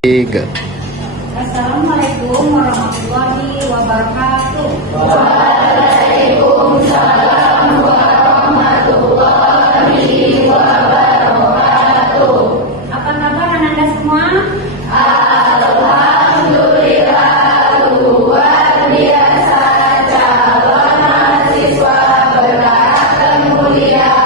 Tiga. Assalamualaikum warahmatullahi wabarakatuh. Waalaikumsalam warahmatullahi wabarakatuh. Apa kabar Anda semua? Alhamdulillah, luar biasa. Calon mahasiswa berkarakter mulia.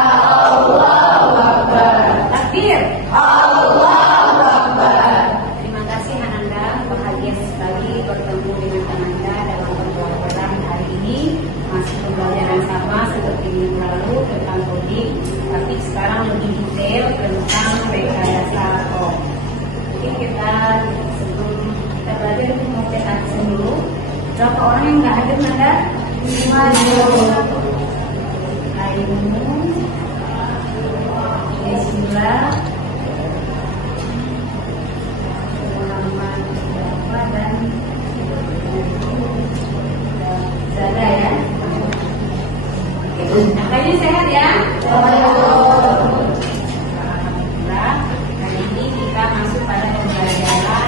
Allahu Akbar. Takbir. Allahu Akbar. Terima kasih Ananda, bahagia sekali bertemu dengan Ananda dalam pembelajaran hari ini. Masih pembelajaran sama seperti minggu lalu tentang coding, tapi sekarang lebih detail tentang rekayasa kom. Mungkin kita sebelum kita belajar kita mau cek absen dulu. Berapa orang yang nggak hadir Nanda? 5. Ainun, Bismillah, Muhammad dan Zada ya. Nakanya sehat ya? Alhamdulillah. Kali ini kita masuk pada pembelajaran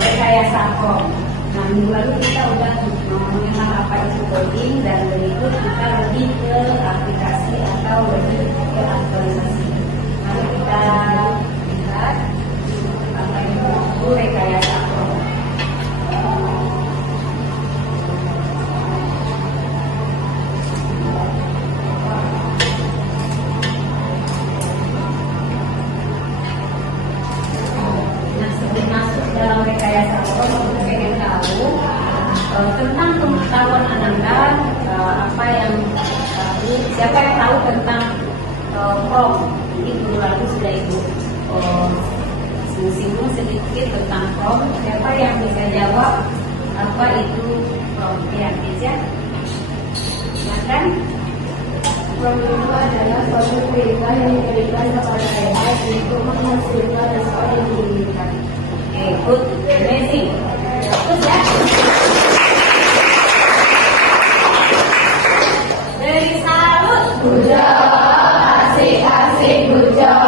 rekayasa kom. Nah, minggu lalu kita udah mengenal apa itu coding dan berikut kita lebih ke aplikasi atau lebih ke aktualisasi. Mari kita lihat apa itu rekayasa kom. Nah, sebelum masuk dalam rekayasa kom, kita pengen tahu tentang pengetahuan Ananda, apa yang siapa yang tahu tentang kom. Jadi minggu lalu sudah ibu singgung sedikit tentang kom. Siapa yang bisa jawab apa itu kom? Ya, bisa. Silakan. Kom itu adalah suatu perintah yang diberikan kepada AI untuk menghasilkan respon yang diinginkan. Oke, good, amazing. Terus ya. Dari salut. Good job, asik-asik, good job,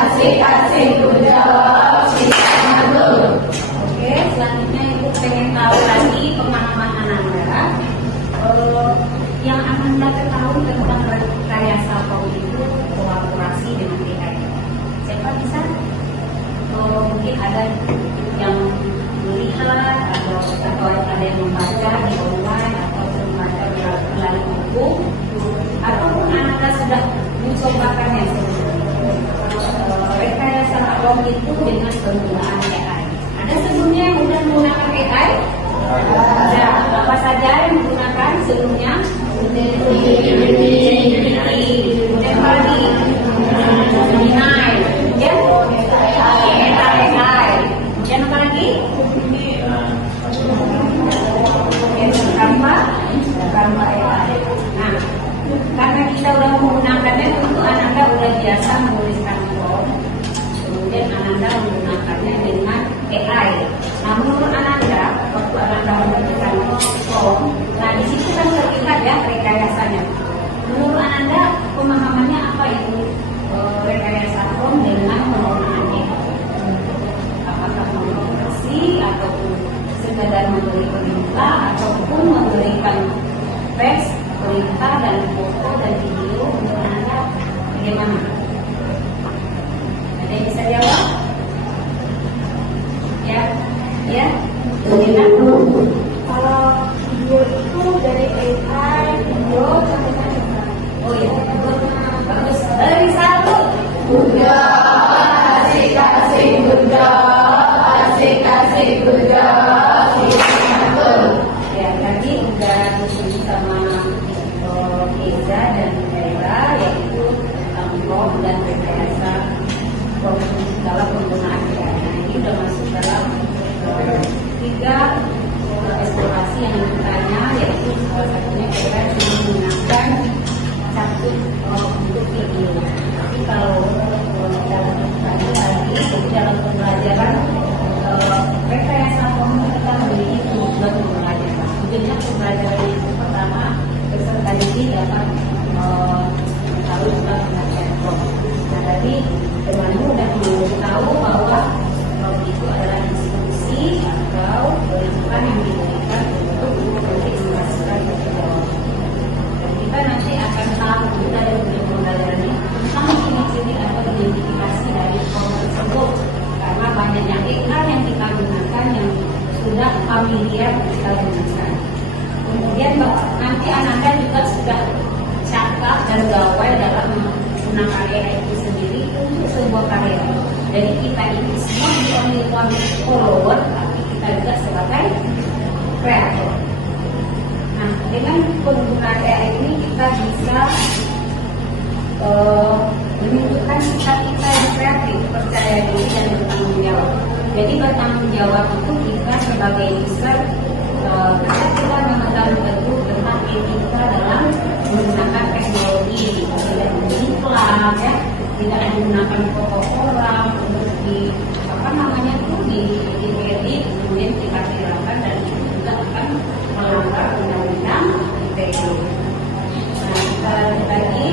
asik-asik, good job. Kita mantul. Oke, selanjutnya ibu pengen tahu lagi pemahaman Ananda. Yang Ananda ketahui tentang rekayasa kom itu kolaborasi dengan AI. Siapa bisa? Mungkin ada yang melihat atau ada yang membaca di online atau membaca melalui buku, ataupun Ananda sudah mencobakannya rekayasa kom itu dengan penggunaan AI. Ada sebelumnya yang sudah menggunakan AI? Ada. Apa saja yang menggunakan sebelumnya? Kemudian lagi Gemini, kemudian AI, kemudian apa lagi? Canva AI. Nah, karena kita udah menggunakannya, tentu Ananda udah biasa menuliskan prompt. Kemudian Ananda menggunakannya dengan AI. Nah, menurut Ananda, waktu Ananda menuliskan prompt, nah di situ kan terlihat ya rekayasanya. Menurut Ananda, pemahamannya apa itu rekayasa prompt dengan penggunaan AI? Apakah modifikasi ataupun sekedar memberi perintah ataupun memberikan teks, perintah dan foto dan video? Menurut Anda bagaimana? Ada yang bisa jawab? Ya, ya. staff dan gawai dalam menggunakan AI itu sendiri untuk sebuah karya. Jadi kita ini semua di only one follower, tapi kita juga sebagai kreator. Nah, dengan penggunaan AI ini kita bisa menunjukkan kita yang kreatif, percaya diri dan bertanggung jawab. Jadi bertanggung jawab itu kita sebagai user kita mengetahui betul tentang etika dalam menggunakan teknologi, tidak mengiklan, ya, tidak menggunakan foto orang untuk di diedit, kemudian kita viralkan dan itu juga akan melanggar undang-undang ITE. Nah, kita lanjut lagi.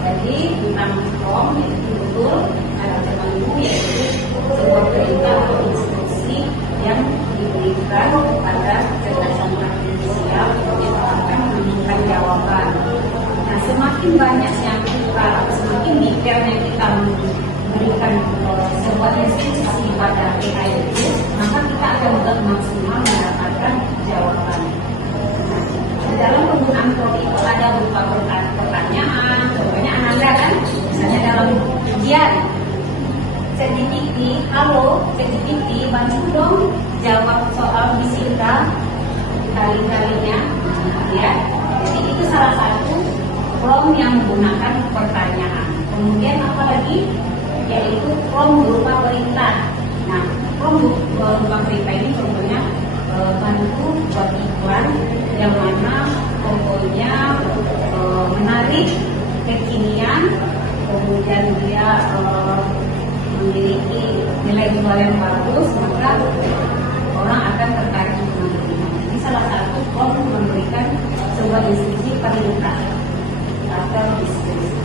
Jadi tentang prompt itu betul ada teman-teman yaitu sebuah perintah atau instruksi yang diberikan kepada kecerdasan artifisial yang akan menemukan jawaban. Nah, semakin banyak yang kita, semakin detailnya kita memberikan sebuah instruksi pada AI itu, maka kita akan lebih maksimal mendapatkan jawaban. Nah, di dalam penggunaan prompt itu ada berupa pertanyaan, contohnya Ananda kan, misalnya dalam ujian. ChatGPT, halo ChatGPT, bantu dong jawab soal fisika kali-kalinya, ya. Jadi itu salah satu prompt yang menggunakan pertanyaan. Kemudian apa lagi? Yaitu prompt berupa perintah. Nah, prompt berupa perintah ini contohnya bantu buat iklan yang mana pokoknya menarik, kekinian, kemudian dia memiliki nilai jual yang bagus, maka orang akan tertarik untuk membelinya. Ini salah satu prompt memberikan sebuah instruksi perintah atau instruksi.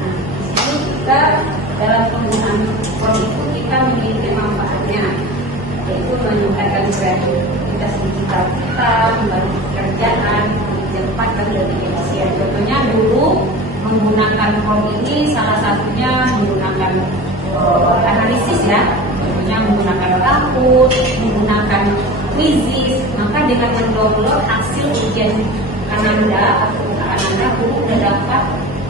Nah, di sini kita dalam penggunaan prompt itu kita memiliki manfaatnya, yaitu meningkatkan kreativitas digital kita, membantu pekerjaan lebih cepat dan lebih efisien. Contohnya dulu menggunakan prompt ini salah satunya menggunakan analisis, ya, contohnya menggunakan Kahoot, menggunakan Quizizz. Maka dengan mendownload hasil ujian Ananda atau Ananda sudah dapat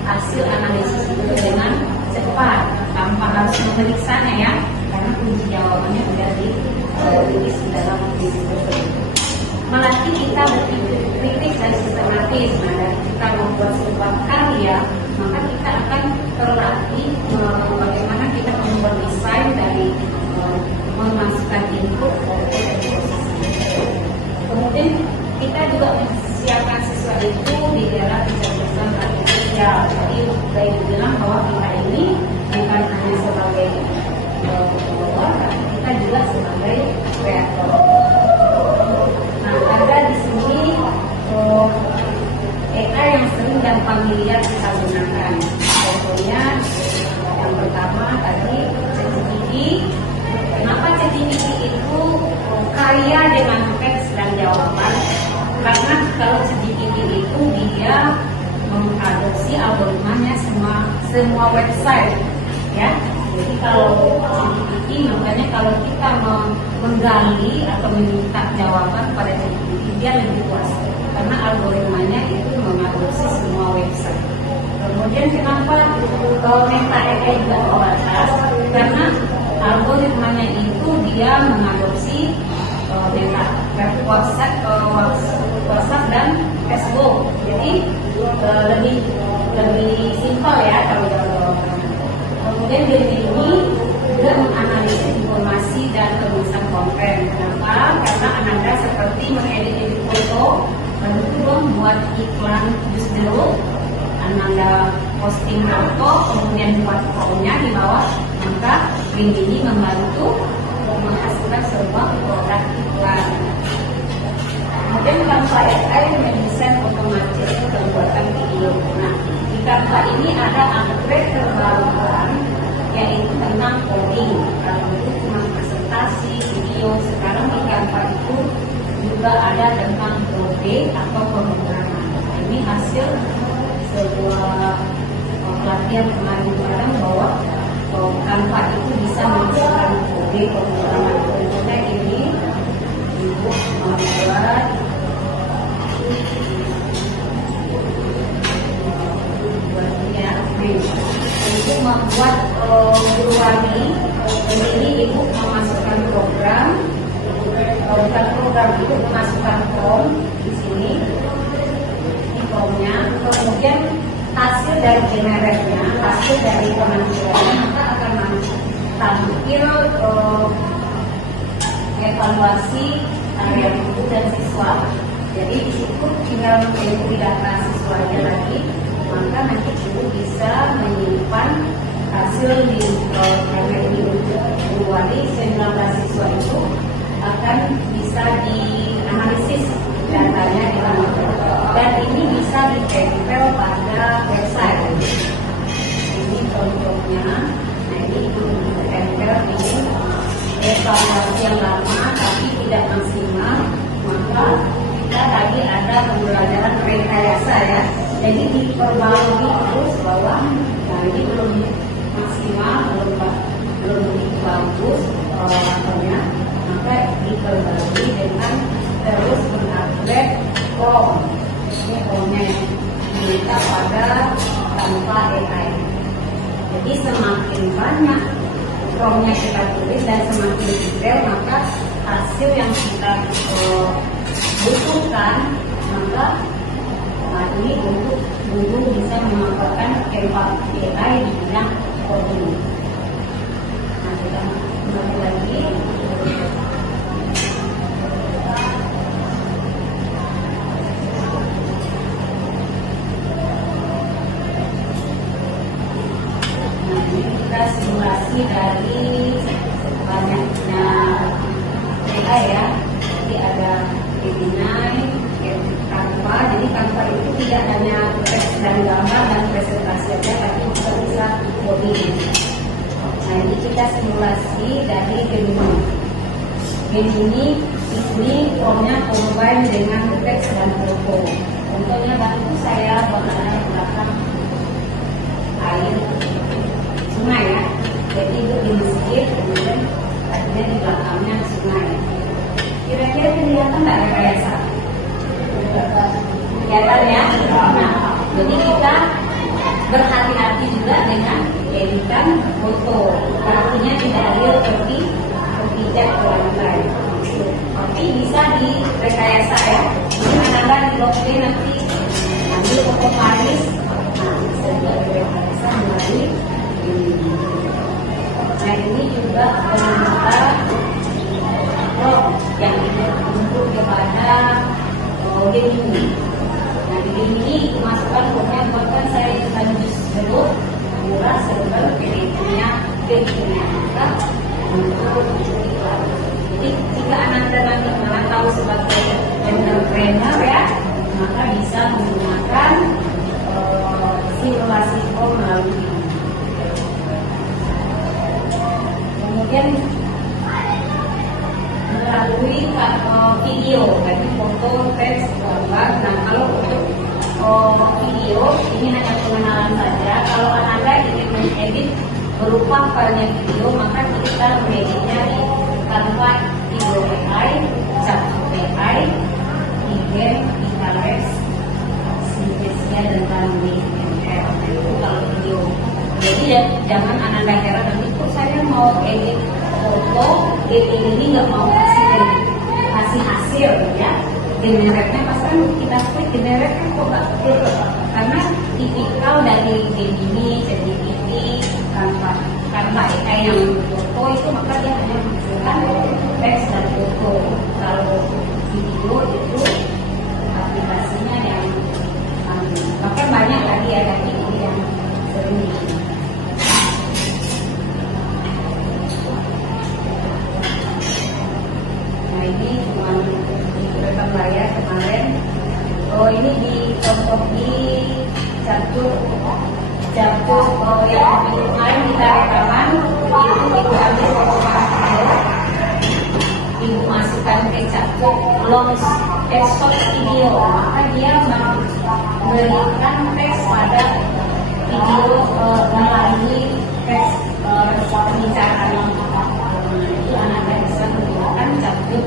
hasil analisis itu dengan cepat tanpa harus memeriksanya, ya, karena kunci jawabannya sudah ditulis di dalam Quizizz tersebut. Melatih kita berpikir kritis dan sistematis. Nah, dari kita membuat sebuah karya, maka kita akan terlatih bagaimana kita membuat desain dari memasukkan input ke kemudian kita juga mempersiapkan siswa itu di era kecerdasan artifisial. Jadi saya bilang bahwa kita ini bukan hanya sebagai pembawa, tapi kita juga sebagai kreator. Nah, ada di sini AI yang sering dan familiar kita gunakan. Contohnya yang pertama tadi ChatGPT. Kenapa ChatGPT itu kaya dengan teks dan jawaban? Karena kalau ChatGPT itu dia mengadopsi algoritmanya semua website, ya. Jadi kalau ChatGPT, makanya kalau kita menggali atau meminta jawaban pada ChatGPT, dia lebih puas karena algoritmanya itu mengadopsi semua website. Kemudian kenapa Meta AI juga terbatas? Karena algoritmanya itu dia mengadopsi WhatsApp dan Facebook. Jadi lebih simpel, ya, kalau jawabannya. Kemudian Gemini ini juga menganalisis informasi dan penulisan konten. Kenapa? Karena Ananda seperti mengedit foto, bantu dong buat iklan jus jeruk. Ananda posting foto, kemudian buat fotonya di bawah, maka Gemini membantu menghasilkan sebuah produk iklan. Kemudian Canva AI mendesain otomatis pembuatan video. Nah, di Canva ini ada upgrade terbarukan, yaitu tentang coding. Kalau itu cuma presentasi, video, sekarang di Canva itu juga ada tentang kode atau pemrograman. Ini hasil sebuah pelatihan kemarin bahwa Canva itu bisa menghasilkan kode pemrograman. Contohnya ini untuk membuat membuat guru wali. Di sini ibu memasukkan program, bukan program, ibu memasukkan form di sini, di formnya. Kemudian hasil dari generatnya, hasil dari penampilannya, maka akan tampil evaluasi area guru dan siswa. Jadi cukup tinggal mengikuti data siswanya lagi, maka nanti guru bisa menyimpan hasil di karena ini untuk guru wali 19 siswa itu akan bisa dianalisis datanya di komputer, dan ini bisa ditempel pada website. Ini contohnya. Nah, ini ditempel di evaluasi yang lama tapi tidak maksimal, maka kita tadi ada pembelajaran rekayasa ya, jadi diperbarui terus bahwa nah ini belum maksimal, belum begitu bagus laporannya, maka diperbarui dengan terus mengupgrade form. Ini formnya yang diminta pada tanpa AI. Jadi semakin banyak formnya kita tulis dan semakin detail, maka hasil yang kita butuhkan, maka ini untuk guru bisa memanfaatkan AI di bidang coding. Nah, kita mulai lagi. Nah, ini kita simulasi dari banyaknya AI ya. Jadi ada Gemini, Canva. Jadi Canva itu tidak hanya teks dan gambar dan presentasi saja, tapi juga bisa coding. Nah, ini kita simulasi dari Gemini. Gemini di sini formnya combine dengan teks dan foto. Contohnya bantu saya mengenai belakang air sungai ya. Jadi itu di masjid, kemudian tadinya di belakangnya sungai. Kira-kira kelihatan nggak rekayasa? Kelihatan ya. Nah, jadi kita berhati-hati juga dengan editan foto. Artinya tidak real seperti kepijat ke lantai. Tapi bisa direkayasa ya. Ini anda di login nanti ambil foto Paris. Nah, bisa direkayasa melalui ini. Nah, ini juga meminta yang untuk kepada Gemini. Nah, di Gemini masukkan formnya, bahkan saya lanjut dulu murah sebelum kreditnya maka untuk iklan. Jadi jika anda nanti tahu sebagai entrepreneur ya, maka bisa menggunakan simulasi form melalui ini. Kemudian melalui video, jadi foto, teks, gambar. Nah, kalau untuk video ini hanya pengenalan saja. Kalau anda ingin mengedit berupa filenya video, maka kita mengeditnya di Canva Video AI, Capcut AI, Igen, Icares, Synthesia dan Canva. Itu kalau video. Jadi ya, jangan anda heran nanti kok saya mau edit foto, ini nggak mau kasih hasil ya. Generate-nya pasti kita klik generate kan kok nggak betul, karena tipikal dari Gemini, ChatGPT, Canva AI yang foto itu, maka dia hanya menghasilkan teks dan foto. Kalau video itu aplikasinya yang bahkan banyak lagi ya, tapi ini yang sering. Ini cuma rekam layar kemarin. Ini di contoh di Capcut yang kemarin kita rekaman itu ibu ambil foto pastel, ibu masukkan ke Capcut launch short video, maka dia memberikan teks pada video melalui teks pembicaraan. Itu anda bisa menggunakan Capcut.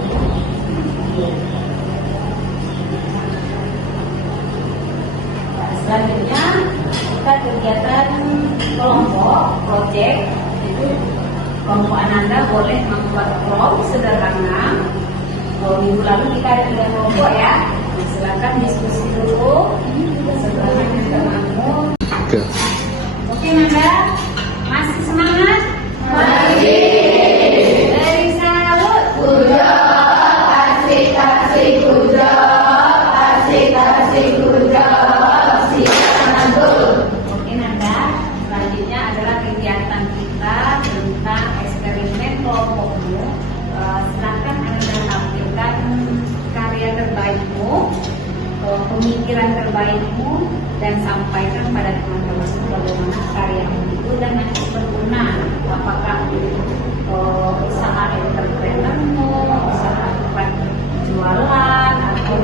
Selanjutnya kita kegiatan kelompok project itu kelompok Ananda boleh membuat form sederhana. Minggu lalu kita ada 3 kelompok ya. Silakan diskusi dulu setelah temanmu. Oke Nanda, masih semangat? Masih. Dari salut. Kuda, asik kuda, asik kuda, asik mantul. Oke Nanda, selanjutnya adalah kegiatan kita tentang eksperimen kelompokmu. Silakan Anda tampilkan karya terbaikmu, pemikiran terbaikmu, dan sampaikan pada teman-teman bagaimana karyamu itu dan yang berguna. Apakah usaha entrepreneurmu, usaha tempat jualan, atau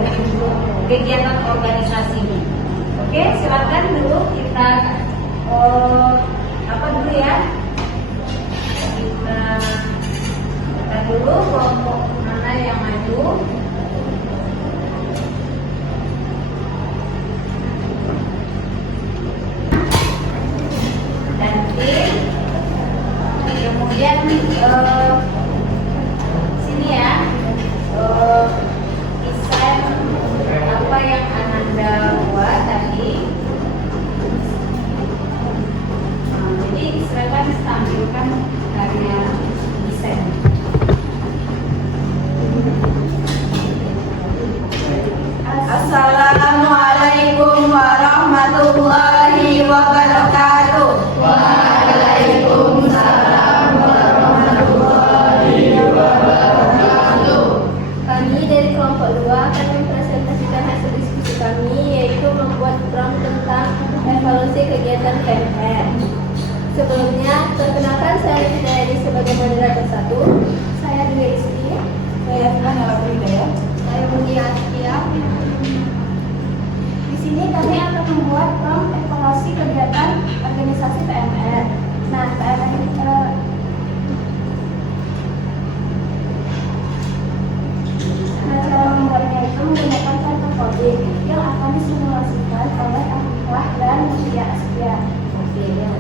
kegiatan organisasimu. Oke, silakan dulu kita apa dulu ya? Kita dulu kelompok mana yang maju. Dan tim. Kemudian sini ya, desain apa yang Ananda buat tadi. Jadi silakan tampilkan karya desain. Assalamualaikum warahmatullahi wabarakatuh. Waalaikumsalam warahmatullahi wabarakatuh. Kami dari kelompok 2 akan mempresentasikan hasil diskusi kami, yaitu membuat program tentang evaluasi kegiatan KMR. Sebelumnya, perkenalkan saya Hidayati sebagai moderator 1. Saya Dwi Rizky. Saya Anwar Hidayat. Saya Budi Askia. Di sini kami akan membuat program evaluasi kegiatan organisasi PMR. Nah, cara membuatnya itu menggunakan kartu coding yang akan disimulasikan oleh Afifah dan Mutia Askia. Oke, ya.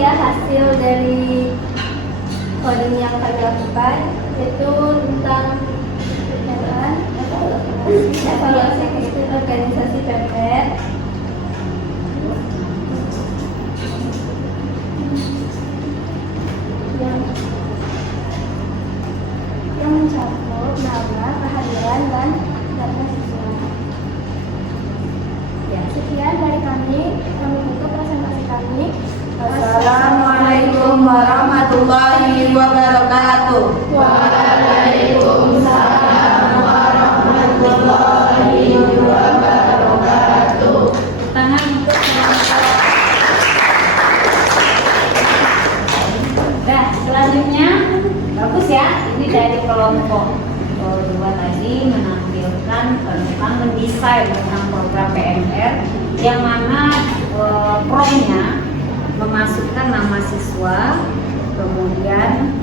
ya hasil dari coding yang kami lakukan, yaitu tentang evaluasi organisasi PPR. Yang mencakup nama, kehadiran, dan data siswa. Ya, sekian dari kami tutup presentasi kami. Assalamualaikum warahmatullahi wabarakatuh. Waalaikumsalam warahmatullahi wabarakatuh. Tangan untuk Nah, selanjutnya bagus ya. Ini dari kelompok dua tadi menampilkan tentang mendesain tentang program PMR yang mana promnya memasukkan nama siswa, kemudian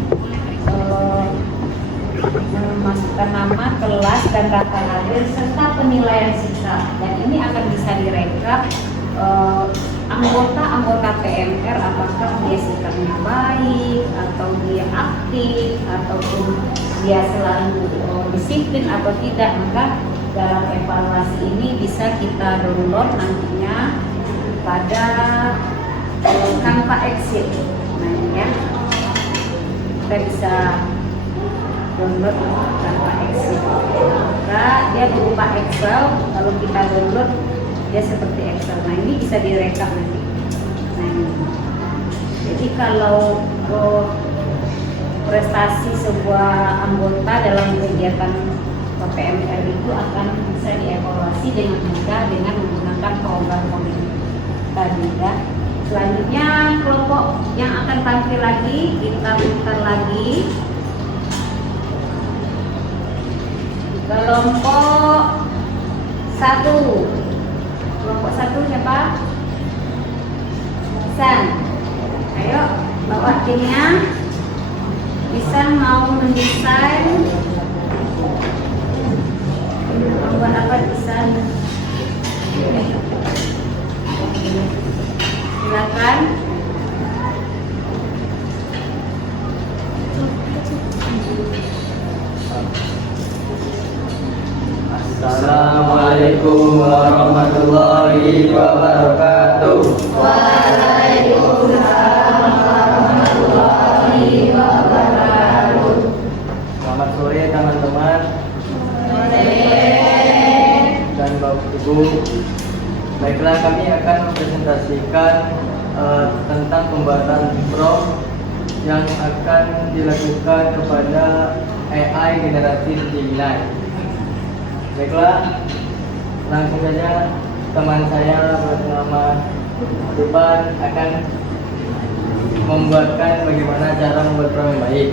memasukkan nama, kelas, dan data hadir serta penilaian siswa. Dan ini akan bisa direkap anggota PMR apakah dia sikapnya baik atau dia aktif ataupun dia selalu disiplin atau tidak. Maka dalam evaluasi ini bisa kita download nantinya pada Canva Excel. Nah ini ya, kita bisa download Canva Excel. Maka dia berupa Excel, kalau kita download dia seperti Excel. Nah ini bisa direkap nanti. Nah ini. Jadi kalau prestasi sebuah anggota dalam kegiatan PMR itu akan bisa dievaluasi dengan mudah dengan menggunakan program tadi ya. Selanjutnya kelompok yang akan tampil lagi, kita putar lagi. Kelompok 1. Kelompok 1 siapa? Isan. Ayo bawa timnya. Isan mau mendesain. Membuat apa Isan? Silakan. Assalamualaikum warahmatullahi wabarakatuh. Waalaikumsalam warahmatullahi wabarakatuh. Selamat sore teman-teman dan Bapak Ibu. Baiklah, kami akan mempresentasikan tentang pembuatan prom yang akan dilakukan kepada AI generatif Gemini. Baiklah, langsung saja teman saya bernama Tuban akan membuatkan bagaimana cara membuat prom yang baik.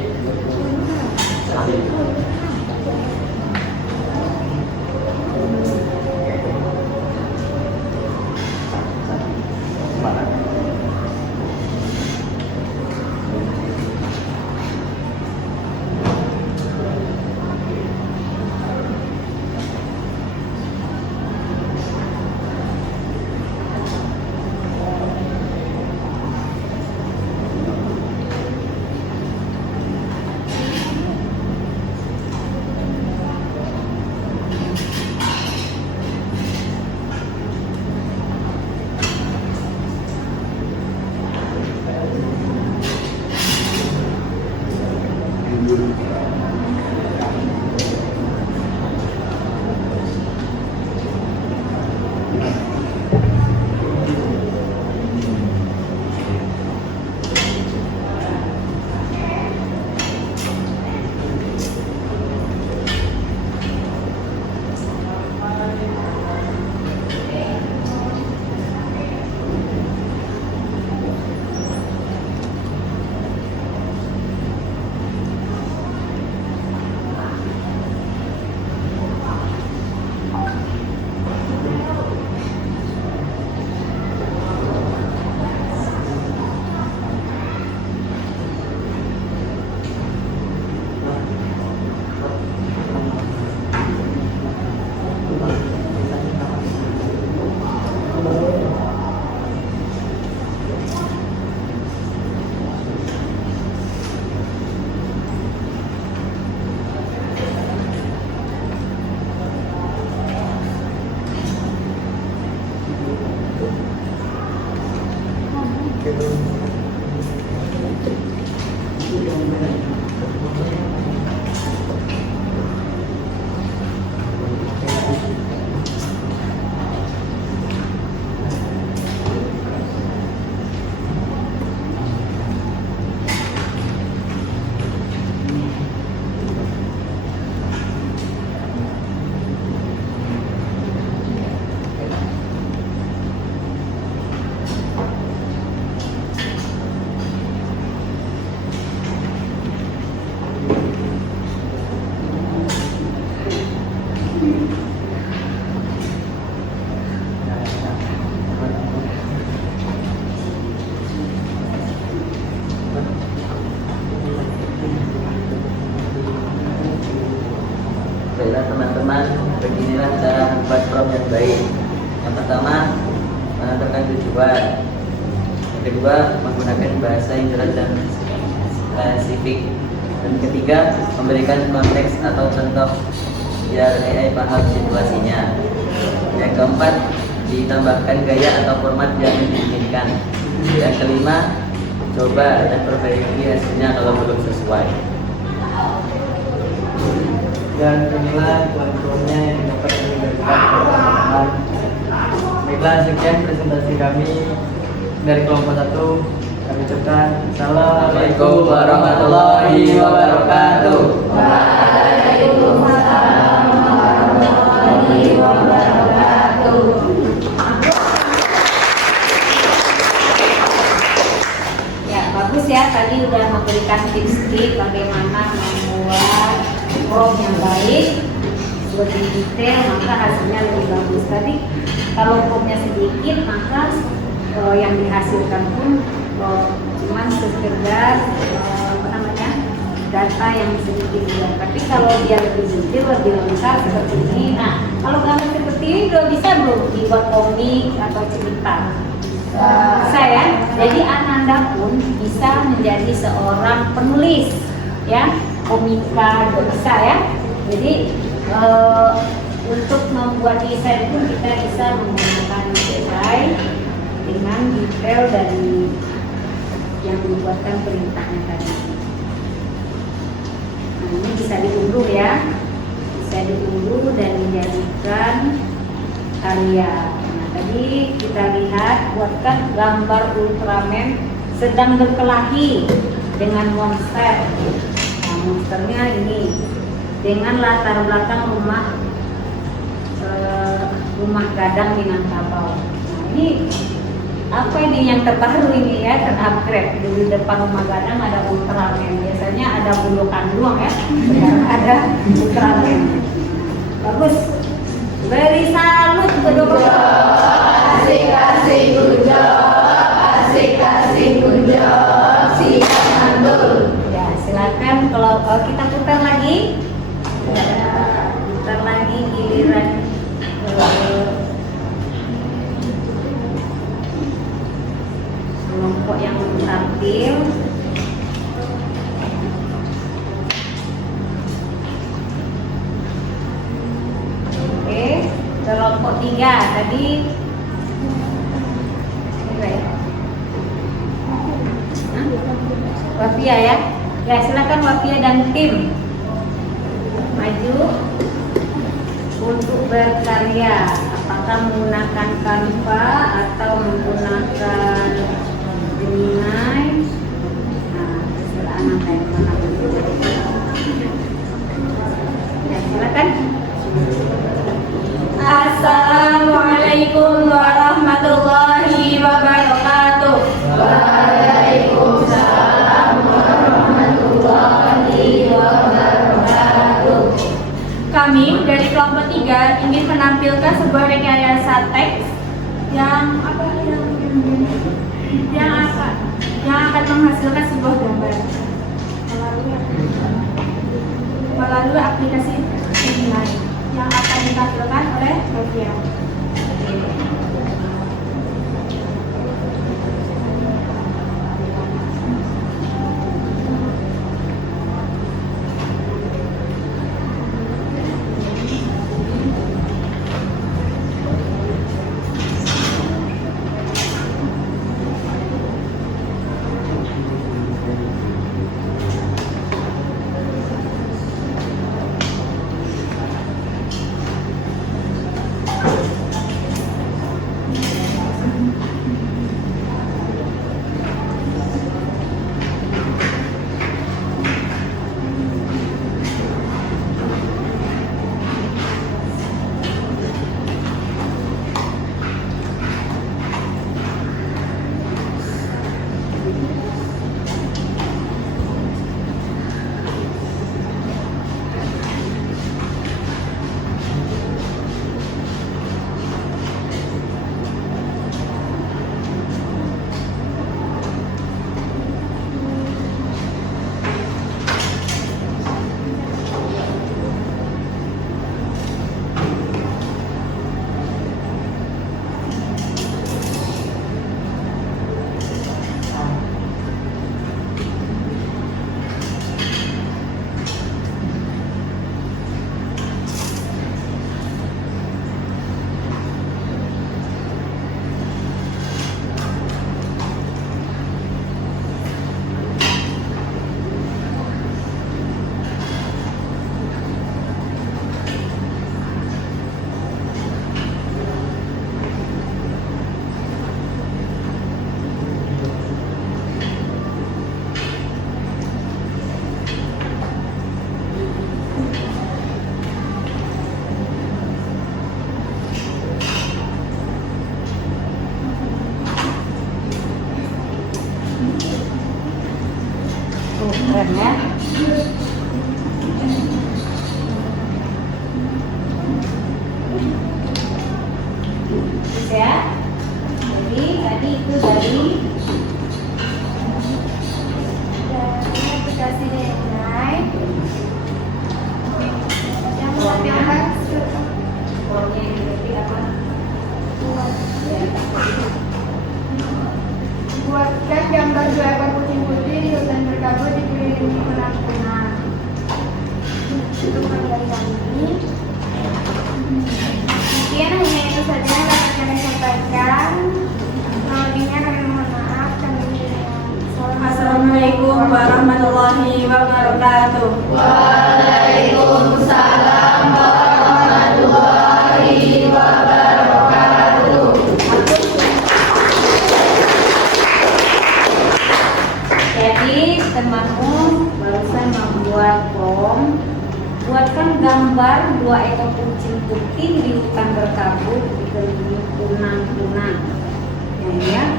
Baiklah teman-teman, beginilah cara membuat prom yang baik. Yang pertama, menentukan tujuan. Yang kedua, menggunakan bahasa yang jelas dan spesifik. Dan ketiga, memberikan konteks atau contoh biar AI paham situasinya. Yang keempat, ditambahkan gaya atau format yang diinginkan. Yang kelima, coba dan perbaiki hasilnya kalau belum sesuai. Dan inilah tuan-tuannya yang dapat kami berikan kepada teman-teman. Baiklah, sekian presentasi kami dari kelompok 1. Kami ucapkan Assalamualaikum warahmatullahi wabarakatuh. Waalaikumsalam warahmatullahi wabarakatuh. Ya, bagus ya, tadi udah memberikan tips-tips bagaimana membuat prom yang baik, lebih detail, maka hasilnya lebih bagus. Tadi kalau promnya sedikit, maka yang dihasilkan pun cuma sekedar data yang sedikit juga. Tapi kalau dia lebih detail, lebih lengkap seperti ini. Nah, kalau gambar seperti ini udah bisa belum dibuat komik atau cerita? Saya, jadi Ananda pun bisa menjadi seorang penulis, ya, komika juga bisa ya. Jadi untuk membuat desain pun kita bisa menggunakan AI dengan detail dari yang dibuatkan perintahnya tadi. Nah, ini bisa diunduh ya, bisa diunduh dan dijadikan karya. Nah, tadi kita lihat buatkan gambar Ultraman sedang berkelahi dengan monster. Nah, monsternya ini dengan latar belakang rumah gadang Minangkabau. Nah, ini apa ini yang terbaru ini ya, terupgrade. Di depan rumah gadang ada Ultraman. Biasanya ada bulukan doang ya, sekarang ada Ultraman. Bagus. Beri salut kedua. Asik-asik kunjung, siap mandul. Ya, silakan kalau kita putar lagi. Putar lagi giliran kelompok yang tampil. Oke, kelompok 3 tadi. Wafia ya. Ya, silakan Wafia dan tim maju untuk berkarya. Apakah menggunakan Canva atau menggunakan Gemini? Nah, terserah Anda yang mana. Ya, silakan. Assalamualaikum warahmatullahi wabarakatuh. Waalaikumsalam warahmatullahi wabarakatuh. Kami dari kelompok 3 ingin menampilkan sebuah rekayasa teks yang akan menghasilkan sebuah gambar melalui aplikasi Gemini yang akan ditampilkan oleh Wafia. Keren ya. Ya. Jadi tadi itu dari aplikasi Denai yang melakukan formnya yang berarti apa? buatkan gambar 2 ekor kucing putih di hutan berkabut dikelilingi kunang-kunang. Untuk gambar kami, mungkin hanya itu saja yang dapat kami sampaikan. Lebihnya kami mohon maaf. Assalamualaikum warahmatullahi wabarakatuh. Waalaikumsalam warahmatullahi wabarakatuh. Jadi temanmu barusan membuat form. Buatkan gambar 2 ekor kucing putih di hutan berkabut dikelilingi kunang-kunang. Ya,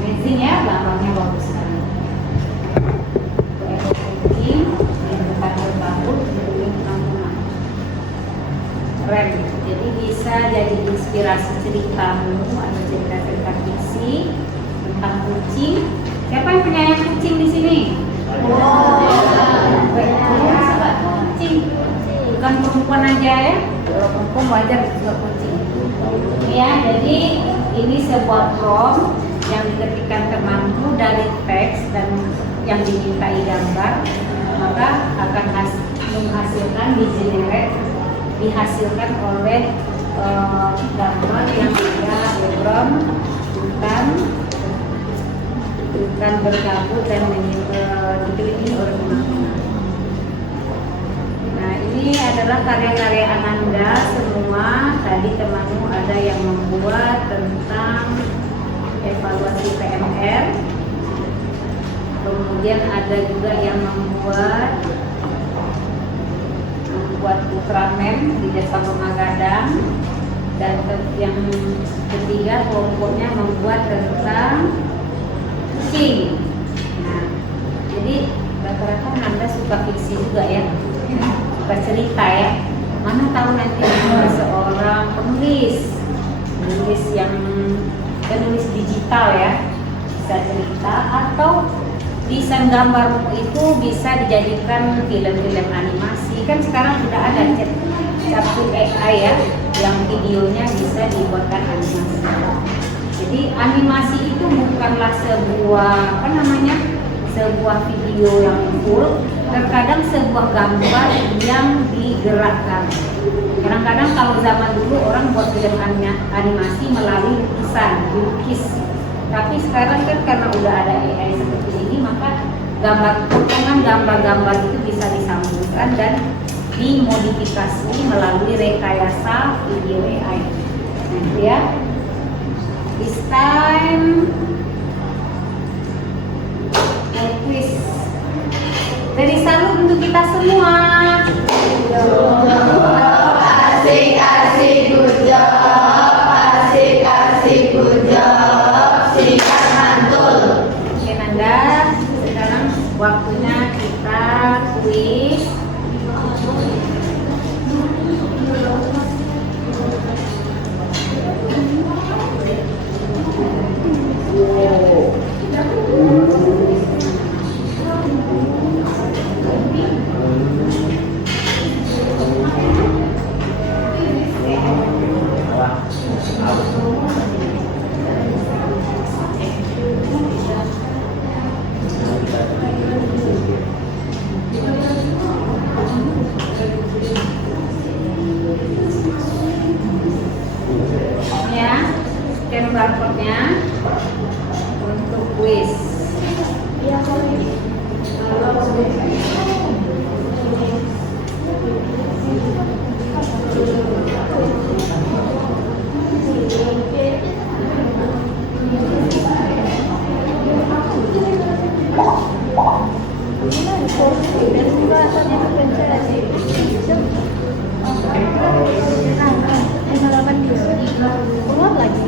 amazing ya, gambarnya bagus sekali. 2 ekor kucing di hutan berkabut dikelilingi kunang-kunang. Keren. Jadi bisa jadi inspirasi ceritamu atau cerita-cerita fiksi tentang kucing. Siapa yang penyayang kucing di sini? Suka kucing. Bukan perempuan aja ya. Kalau perempuan wajar suka kucing. Ya, jadi ini sebuah form yang diketikkan temanmu dari teks dan yang dimintai gambar, maka akan menghasilkan dihasilkan oleh gambar yang ada background hutan berkabut dan dikelilingi oleh kunang-kunang. Nah, ini adalah karya-karya Ananda semua. Tadi temanmu ada yang membuat tentang evaluasi PMR, kemudian ada juga yang membuat Ultraman di Desa Pengagadang, dan yang ketiga kelompoknya membuat tentang kucing. Nah, jadi rata-rata Anda suka fiksi juga ya, suka cerita ya. Mana tahu nanti seorang penulis yang penulis digital ya, bisa cerita, atau desain gambarmu itu bisa dijadikan film-film animasi. Kan sekarang sudah ada satu AI ya, yang videonya bisa dibuatkan animasi. Jadi animasi itu bukanlah sebuah sebuah video yang full, terkadang sebuah gambar yang digerakkan. Kadang-kadang kalau zaman dulu orang buat film animasi melalui lukis. Tapi sekarang kan karena udah ada AI seperti ini, maka potongan gambar-gambar itu bisa disambungkan dan dimodifikasi melalui rekayasa video AI. Nah, ya. This time quiz dari Salu untuk kita semua. Asik-asik good job, asik-asik good job, sikat mantul. Oke Nanda, sekarang waktunya kita quiz. Ya, scan barcode-nya untuk quiz. Keluar lagi.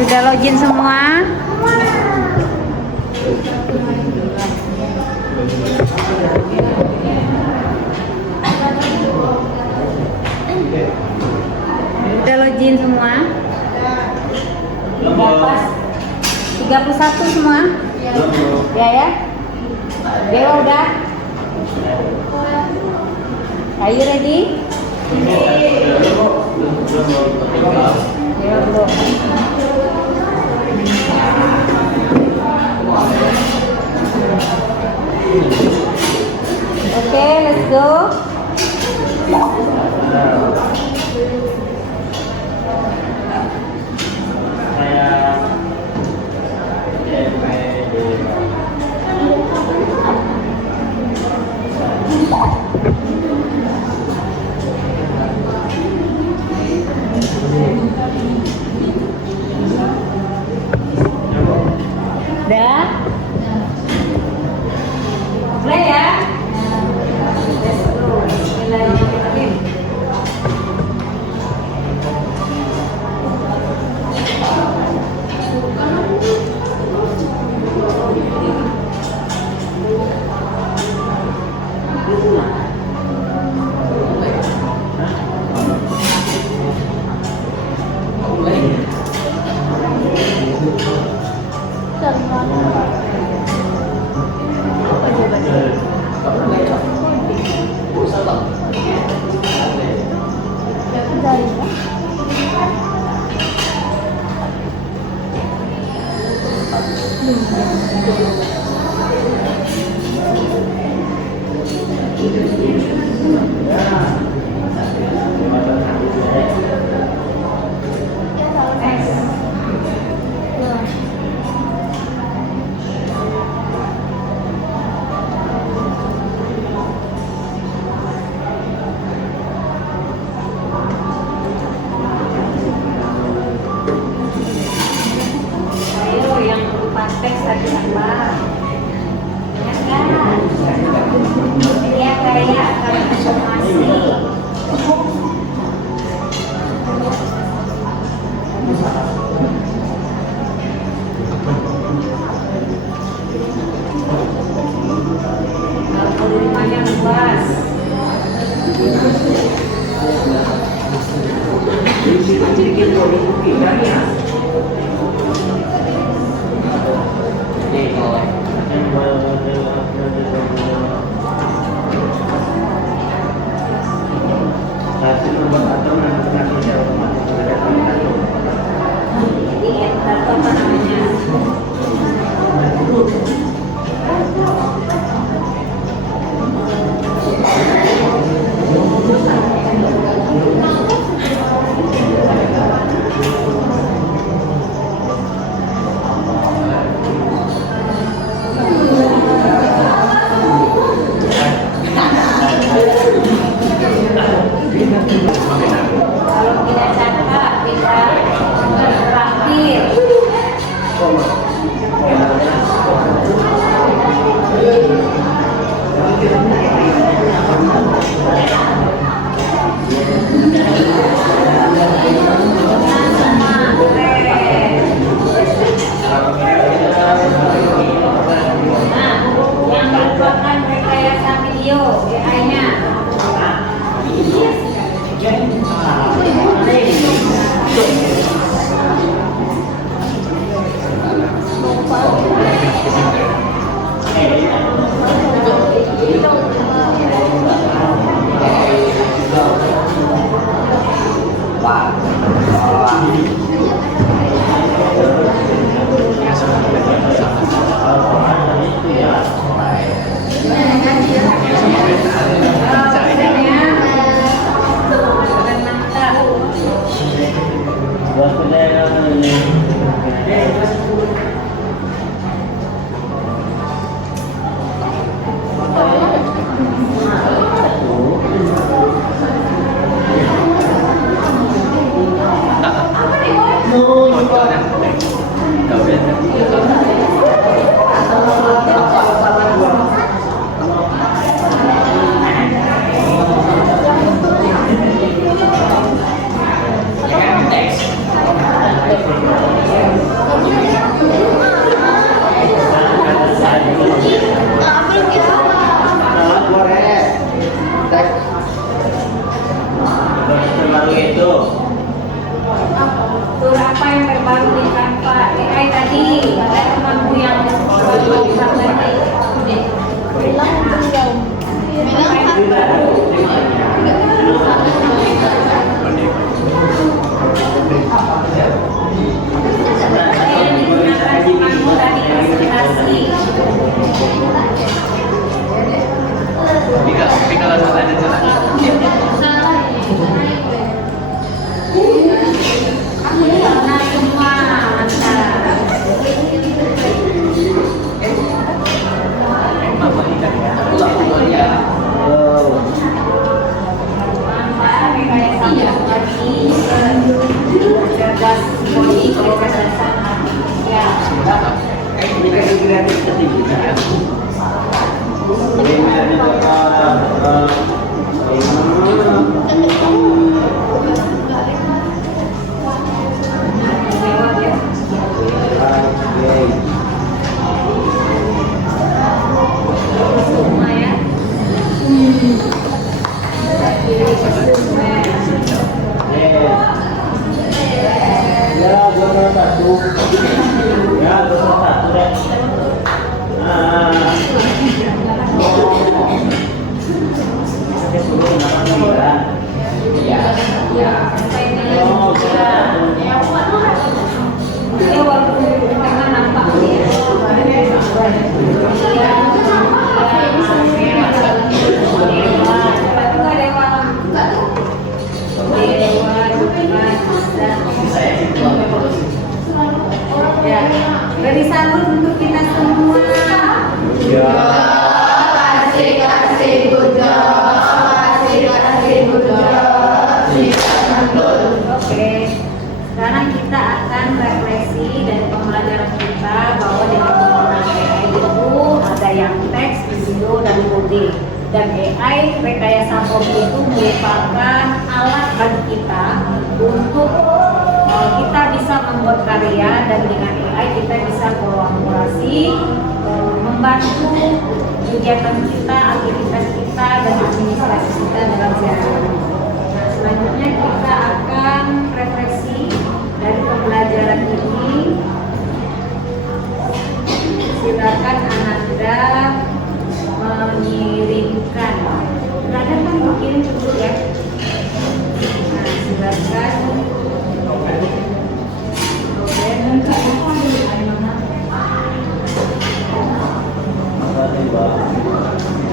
Sudah login semua? Sudah login semua? Berapa? 31 semua? Ya. Dewa udah? Are you ready? Dewa belum. Oke, let's go. Udah? Mulai ya? Let's go. Bismillahirrahmanirrahim. Ayo yang berupa teks tadi apa? Ya kan? Dia kayak akan informasi. Rumahnya luas. Apa namanya? Kalau tidak cakap kita terakhir. gratis ketinggian. Semua ya. Ya, 201. Ya, 201 deh. Saya suruh makan sembilan. Iya. Iya. Oh, Dia waktu tengah nampak dia. Beri salut untuk kita semua. ya. Oke, sekarang kita akan refleksi dari pembelajaran kita bahwa dengan penggunaan AI itu ada yang teks, video, dan kode. Dan AI rekayasa kode itu merupakan alat bagi kita untuk kita bisa membuat karya, dan dengan AI kita bisa kolaborasi, membantu kegiatan kita, aktivitas kita, dan administrasi kita dalam sehari-hari. Nah, selanjutnya kita akan refleksi dari pembelajaran ini. Silakan Ananda mengirimkan. Ananda kan dikirim dulu ya. Nah, silakan.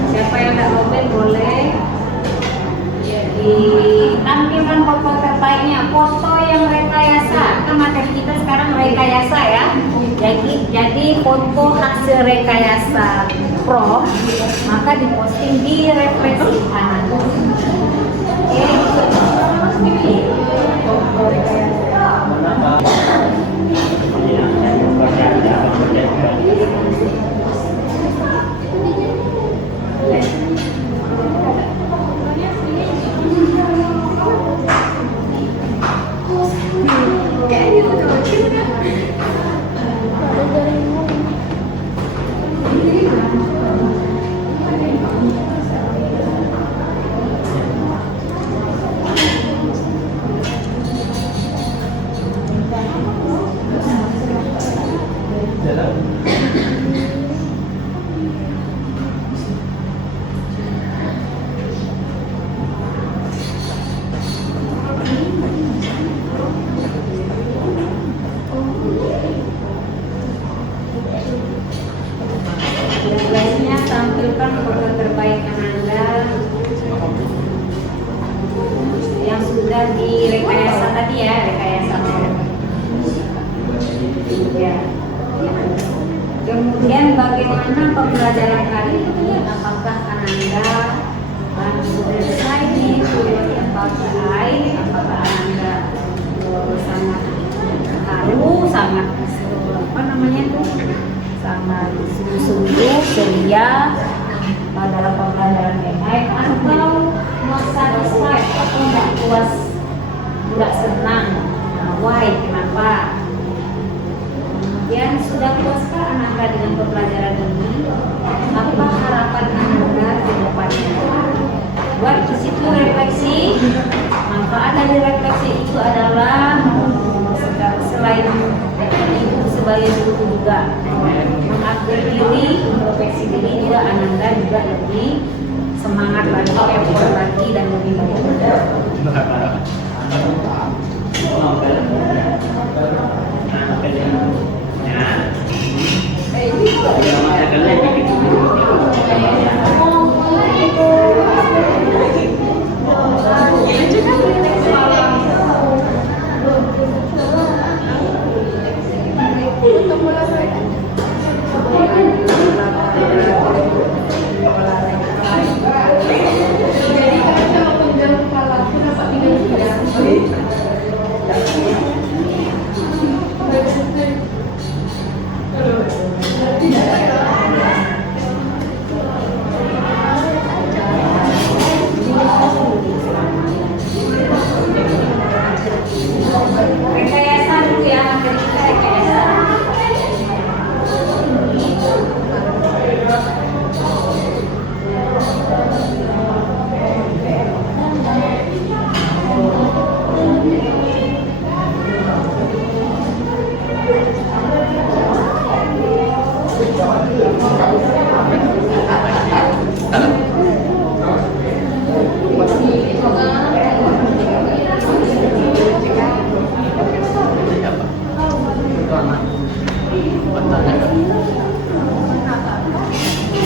Siapa yang tidak login boleh ditampilkan foto terbaiknya, foto yang rekayasa. Kan materi kita sekarang rekayasa ya. Jadi foto hasil rekayasa pro maka diposting di refleksi kanan. Oke. Foto rekayasa. Biasanya tampilkan foto terbaik Ananda yang sudah direkayasa tadi ya, rekayasa ya. Kemudian bagaimana pembelajaran kali ini? Apakah Ananda selesai di AI? Apakah Ananda sangat haru, sangat apa namanya tuh? Sangat sungguh-sungguh ceria dalam pembelajaran AI, atau not satisfied atau tidak puas, tidak senang? Nah, why? Kenapa? Kemudian sudah puaskah Ananda dengan pembelajaran ini? Apa harapan Ananda ke depannya? Buat di situ refleksi. Manfaat dari refleksi itu adalah selain itu sebagai guru juga mengupgrade diri, introspeksi diri juga. Ananda juga lebih semangat lagi, effort lagi, dan lebih baik.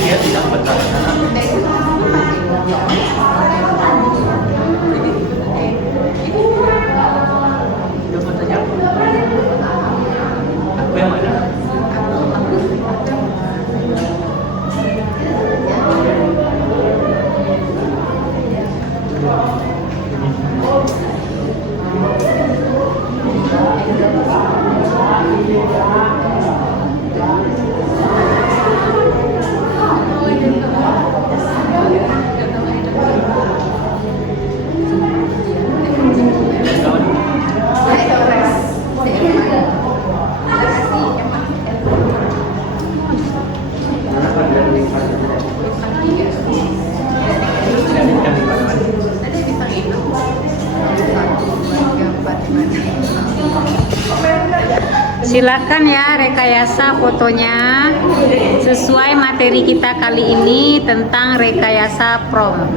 Dia tidak betah. Aku yang mana? Silakan ya rekayasa fotonya sesuai materi kita kali ini tentang rekayasa prom.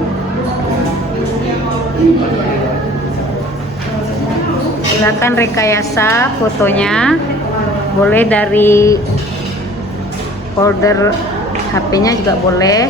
Silakan rekayasa fotonya, boleh dari folder HP-nya juga boleh.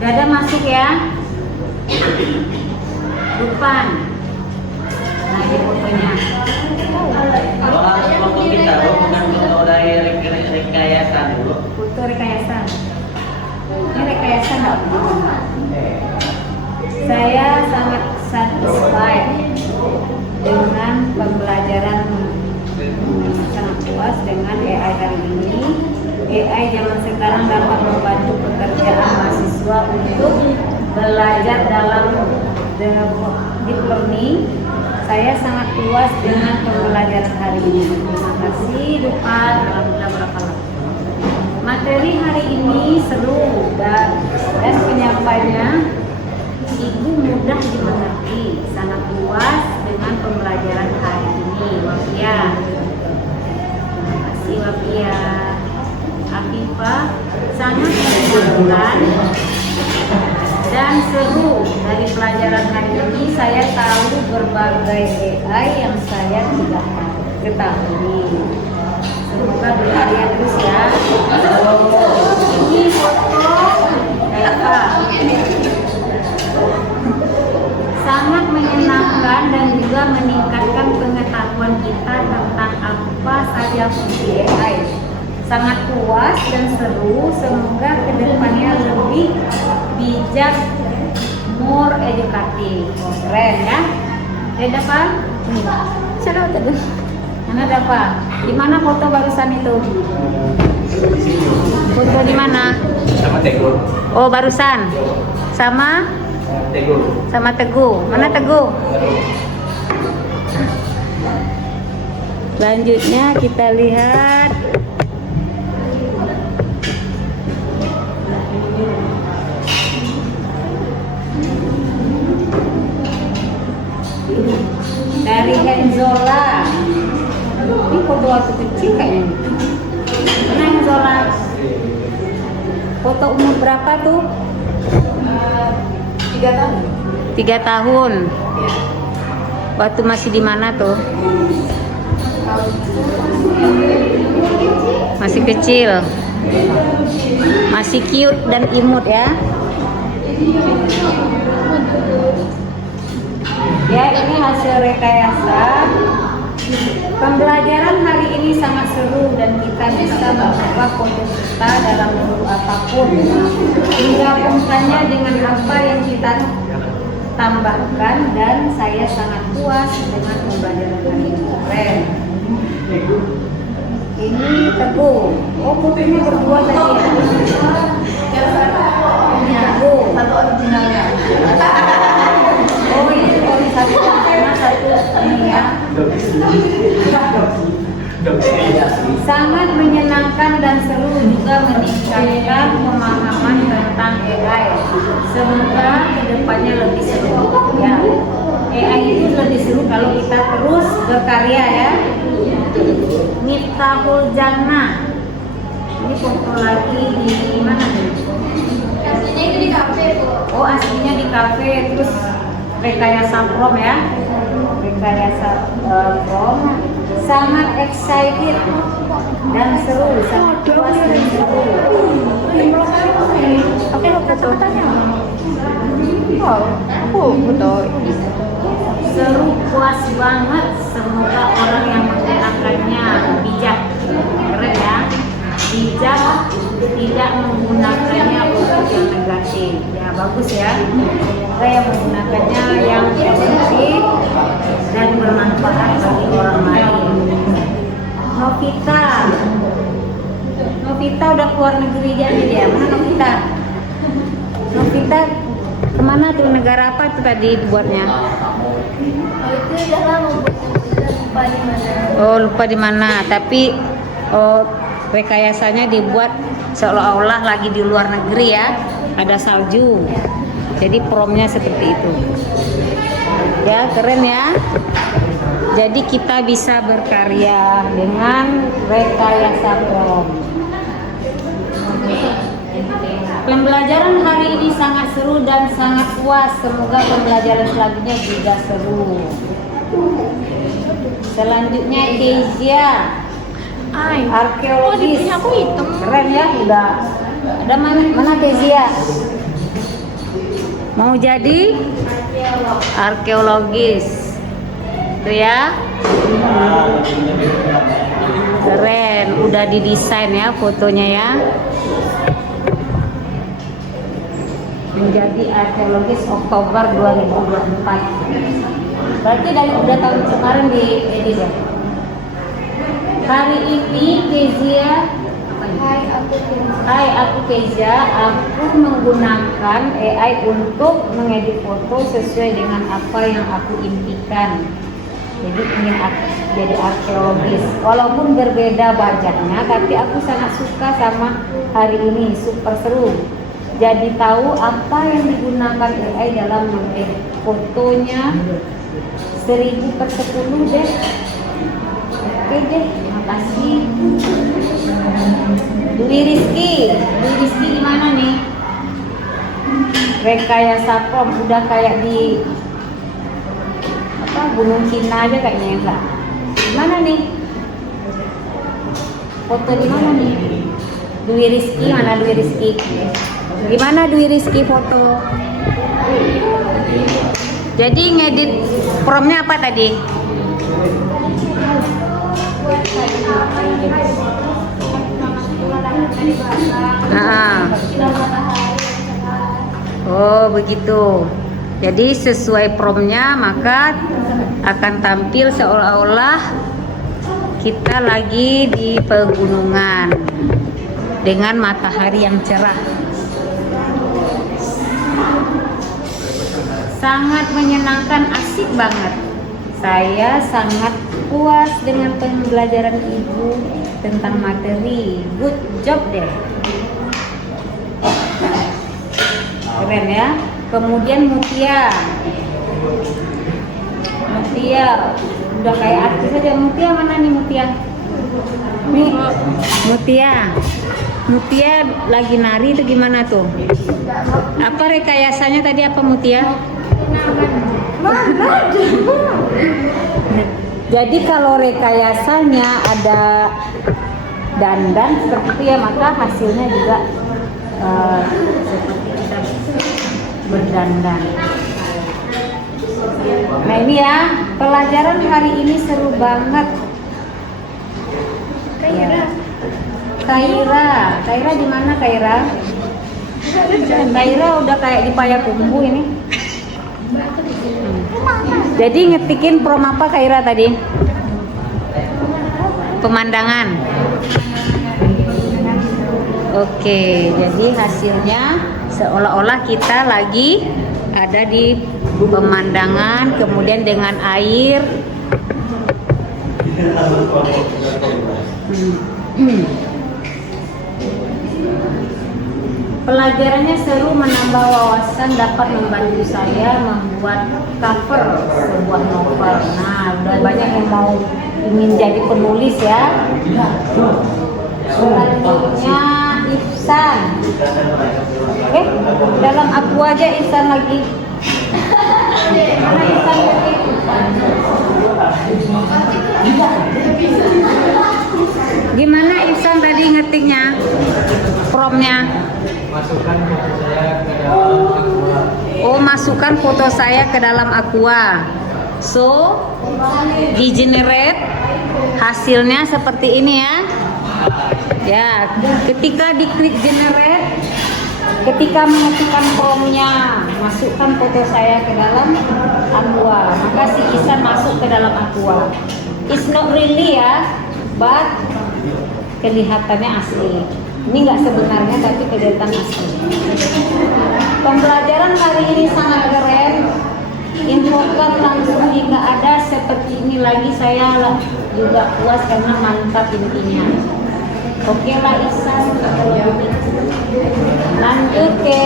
Dada masuk ya. Depan. Nah, ini fotonya. Waktu kita bukan foto dari rekayasa dulu. Foto rekayasa. Ini rekayasa enggak? Saya sangat satisfied dengan pembelajaran, sangat puas dengan AI hari ini. AI zaman sekarang dapat membantu pekerjaan mahasiswa untuk belajar dalam deep learning. Saya sangat puas dengan pembelajaran hari ini. Terima kasih Tuhan. Alhamdulillah barakallah. Materi hari ini seru dan penyampaiannya Ibu mudah dimengerti. Sangat puas dengan pembelajaran hari ini. Wafia. Terima kasih Wafia. Afifah, sangat menyenangkan dan seru. Dari pelajaran hari ini saya tahu berbagai AI yang saya tidak ketahui. Semoga berkarya terus ya. Ini foto Eva. Sangat menyenangkan dan juga meningkatkan pengetahuan kita tentang apa saja fungsi AI. Sangat puas dan seru, semoga kedepannya lebih bijak, more edukatif. Keren ya. Ada apa? Sana tadi. Mana ada apa? Di mana foto barusan itu? Foto di mana? Sama Teguh. Oh, barusan. Sama? Teguh. Sama Teguh. Mana Teguh? Selanjutnya kita lihat dari Henzola. Ini foto waktu kecil kayaknya. Mana Henzola? Foto umur berapa tuh? 3 tahun. 3 tahun. Waktu masih di mana tuh? Masih kecil. Masih cute dan imut ya. Ya, ini hasil rekayasa. Pembelajaran hari ini sangat seru dan kita bisa mengubah foto kita dalam bentuk apapun. Menggabungkannya dengan apa yang kita tambahkan dan saya sangat puas dengan pembelajaran hari ini. Keren. Ini Teguh. Oh, fotonya berdua tadi ya. tinggalnya. Oh ini satu karena satu ini ya. Sangat menyenangkan dan seru juga meningkatkan pemahaman tentang AI. Semoga kedepannya lebih seru ya. AI itu lebih seru kalau kita terus berkarya ya. Miftahul Jannah. Ini foto lagi di mana nih? Aslinya itu di kafe, Bu. Oh aslinya di kafe, terus rekayasa prom ya. Rekayasa prom. Sangat excited dan seru, sangat puas dan seru. Oke, lo kata-katanya. Oh, betul. Seru, puas banget. Semoga orang yang menggunakannya bijak, keren ya. Bijak, tidak menggunakannya untuk yang negatif. Ya bagus ya. Kita yang menggunakannya yang positif dan bermanfaat bagi orang lain. Novita udah keluar negeri jadi dia. Mana Novita? Novita kemana tuh, negara apa tuh tadi dibuatnya? Oh, itu udah lama buatnya, lupa di mana. Oh lupa di mana. Tapi rekayasanya dibuat seolah-olah lagi di luar negeri ya. Ada salju. Jadi promnya seperti itu. Ya keren ya. Jadi kita bisa berkarya dengan rekayasa prom. Pembelajaran hari ini sangat seru dan sangat puas. Semoga pembelajaran selanjutnya juga seru. Selanjutnya Kezia, arkeologis. Aku hitam. Keren ya, udah. Ada mana Kezia? Mau jadi arkeologis. Tuh ya. Keren, udah didesain ya fotonya ya. Menjadi arkeologis Oktober 2024. Berarti udah tahun kemarin di edit ya. Hari ini Kezia, Hai aku Kezia, aku menggunakan AI untuk mengedit foto sesuai dengan apa yang aku impikan. Jadi ingin jadi arkeologis. Walaupun berbeda budgetnya, tapi aku sangat suka sama hari ini, super seru. Jadi tahu apa yang digunakan AI dalam mengedit fotonya. 1000/10 deh. Oke deh, makasih. Dwi Rizky gimana nih? Rekayasa prom udah kayak di Gunung Cina aja kayaknya enggak. Gimana nih? Foto di mana nih? Dwi Rizky, mana Dwi Rizky? Gimana Dwi Rizky foto? Jadi ngedit promnya apa tadi? Oh begitu. Jadi sesuai promnya maka akan tampil seolah-olah kita lagi di pegunungan dengan matahari yang cerah. Sangat menyenangkan, asik banget. Saya sangat puas dengan pembelajaran Ibu tentang materi. Good job deh. Keren ya. Kemudian Mutia udah kayak artis aja. Mutia mana nih Mutia? Nih Mutia lagi nari itu gimana tuh? Apa rekayasanya tadi apa Mutia? Jadi kalau rekayasanya ada dandan seperti itu ya, maka hasilnya juga seperti kita berdandan. Nah ini ya, pelajaran hari ini seru banget. Kaira di mana Kaira? Kaira udah kayak di Payakumbuh ini. Jadi ngetikin prom apa Kaira tadi? Pemandangan. Oke, jadi hasilnya seolah-olah kita lagi ada di pemandangan, kemudian dengan air. Pelajarannya seru, menambah wawasan, dapat membantu saya membuat cover sebuah novel. Nah, udah banyak yang mau ingin jadi penulis ya. Selanjutnya Ihsan. Dalam aku aja Ihsan lagi. Mana Ihsan lagi? Gimana Ihsan tadi ngetiknya? Promnya? Masukkan foto saya ke dalam Aqua. Oh, masukkan foto saya ke dalam Aqua. So, di generate hasilnya seperti ini ya. Ya, ketika diklik generate, ketika mengetikkan promnya, masukkan foto saya ke dalam Aqua, maka si Ihsan masuk ke dalam Aqua. It's not really ya, but kelihatannya asli. Ini nggak sebenarnya tapi kelihatan asli. Pembelajaran hari ini sangat keren. Infokan langsung jika ada seperti ini lagi, saya juga puas karena mantap intinya. Oke lah Ihsan, lanjut ke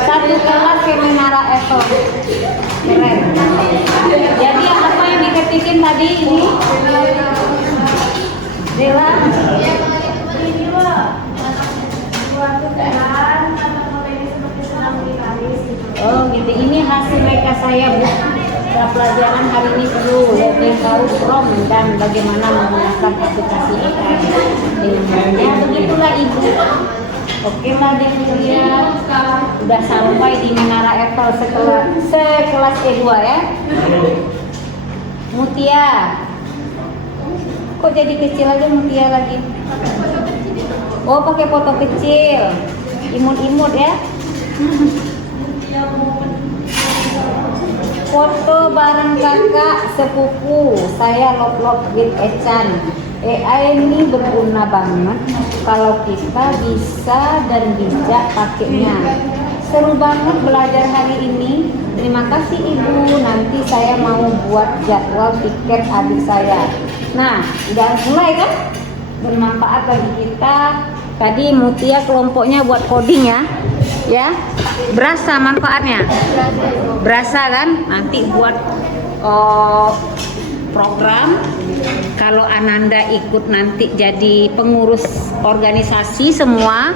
satu kelas ke Menara Eiffel. Keren. Jadi apa yang diketikin tadi ini? Dewa. Oh gitu. Ini hasil mereka saya bu. Pelajaran hari ini perlu lebih tahu from dan bagaimana menggunakan aplikasi AI. Ya begitulah ibu. Oke lah dia lihat udah sampai di Menara Eiffel sekelas E2 ya. Mutia, kok jadi kecil aja Mutia lagi? Oh pakai foto kecil, imut-imut ya. Foto bareng kakak sepupu saya lop-lop with Echan. AI ini berguna banget kalau kita bisa dan bijak pakainya. Seru banget belajar hari ini. Terima kasih ibu. Nanti saya mau buat jadwal tiket adik saya. Nah, udah mulai kan? Bermanfaat bagi kita. Tadi Mutia kelompoknya buat coding ya. Ya, berasa manfaatnya? Berasa kan? Nanti buat program. Kalau Ananda ikut nanti jadi pengurus organisasi semua,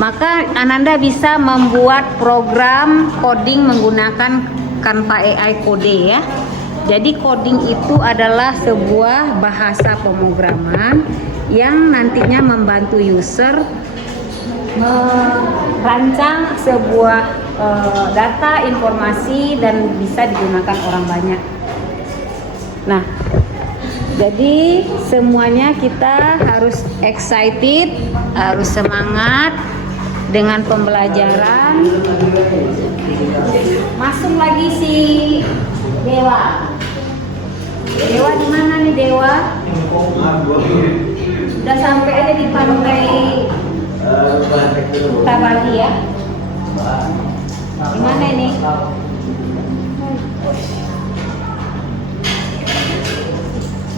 maka Ananda bisa membuat program coding menggunakan Canva AI Code ya. Jadi coding itu adalah sebuah bahasa pemrograman yang nantinya membantu user merancang sebuah data, informasi dan bisa digunakan orang banyak. Nah, jadi semuanya kita harus excited, harus semangat dengan pembelajaran. Masuk lagi si Dewa. Dewa di mana nih Dewa? Udah sampai aja di pantai Tabagi ya. Gimana ini?